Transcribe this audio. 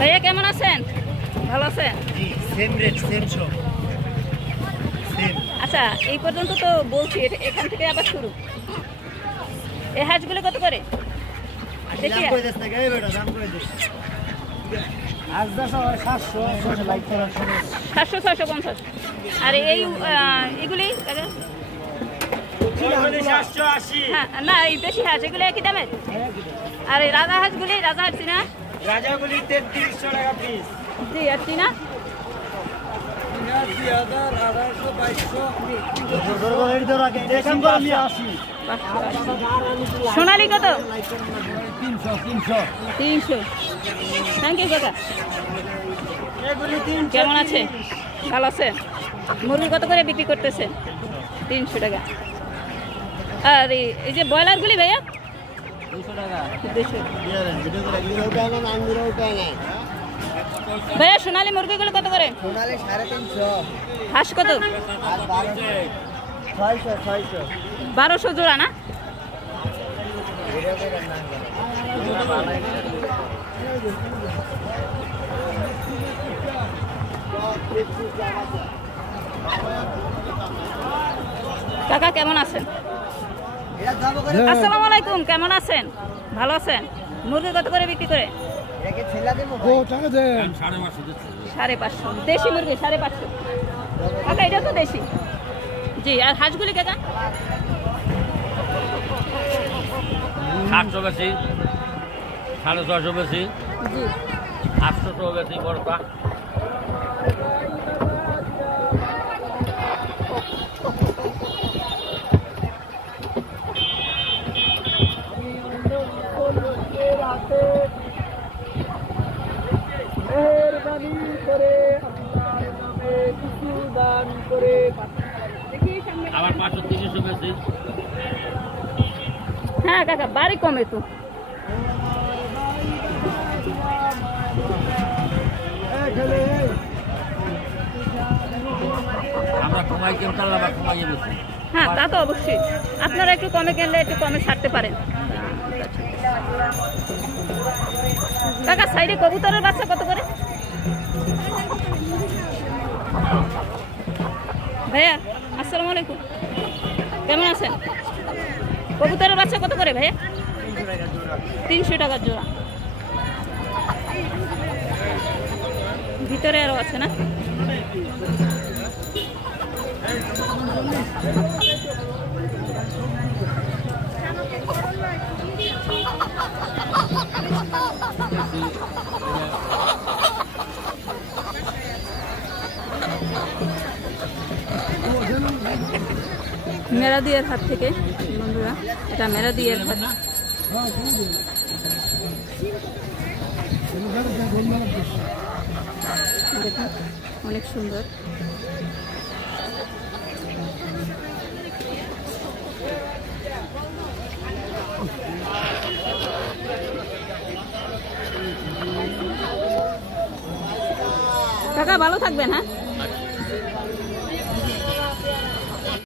ভাইয়া কেমন আছেন? ভালো আছেন? সেম রেট সেম সব সেম। আচ্ছা এই পর্যন্ত তো বলছি, এখান থেকে আবার শুরু। এই হাঁসগুলো কত করে? দেখি দাম করে দিস না গাই বেটা, দাম করে দিস। আজ 700 লাইক করার সময় 700 650। আর এই এগুলি কাকা? 780। হ্যাঁ না, এই দেশি হাঁস এগুলো একই দামের? আর এই রাজা হাঁসগুলি, রাজা হাঁস না? রাজাগুলি 3300 টাকা পিস। জি আর চিনা? সোনালি কত? 300। থ্যাংক ইউ কাকা। কেমন আছে? ভালো আছে? মুরগি কত করে বিক্রি করতেছে? 300 টাকা। আর এই যে ব্রয়লারগুলি ভাইয়া? 200 টাকা। 200। ভাইয়া সোনালি মুরগিগুলো কত করে? সোনালি 350। হাঁস কত? 1200 জোড়া না? কাকা কেমন আছেন? আসসালামু আলাইকুম, কেমন আছেন? ভালো আছেন? মুরগি কত করে বিক্রি করে? 550। দেশি মুরগি 550 কাকা, এটা তো দেশি। জি আর হাঁসগুলি কাকা? 700 বেশি, 650 বেশি, জি 800 বেশি বড়টা। আবার 500-300 বেশি। হ্যাঁ কাকা, বাড়ি কমে তো। আমরা কমাই কিনতে আবার কমাইয়ে বেশি। হ্যাঁ তা তো অবশ্যই, আপনারা একটু কমে কিনলে একটু কমে ছাড়তে পারেন। কাকা সাইডে কবুতরের বাচ্চা কত করে? ভাইয়া আসসালামু আলাইকুম, কেমন আছেন? কবুতরের বাচ্চা কত করে ভাইয়া? 300 টাকা জোড়া। ভিতরে আরো আছে না? মেরাদিয়ার হাট থেকে বন্ধুরা, এটা মেরাদিয়ার হাট। দেখুন অনেক সুন্দর। কাকা ভালো থাকবেন। হ্যাঁ।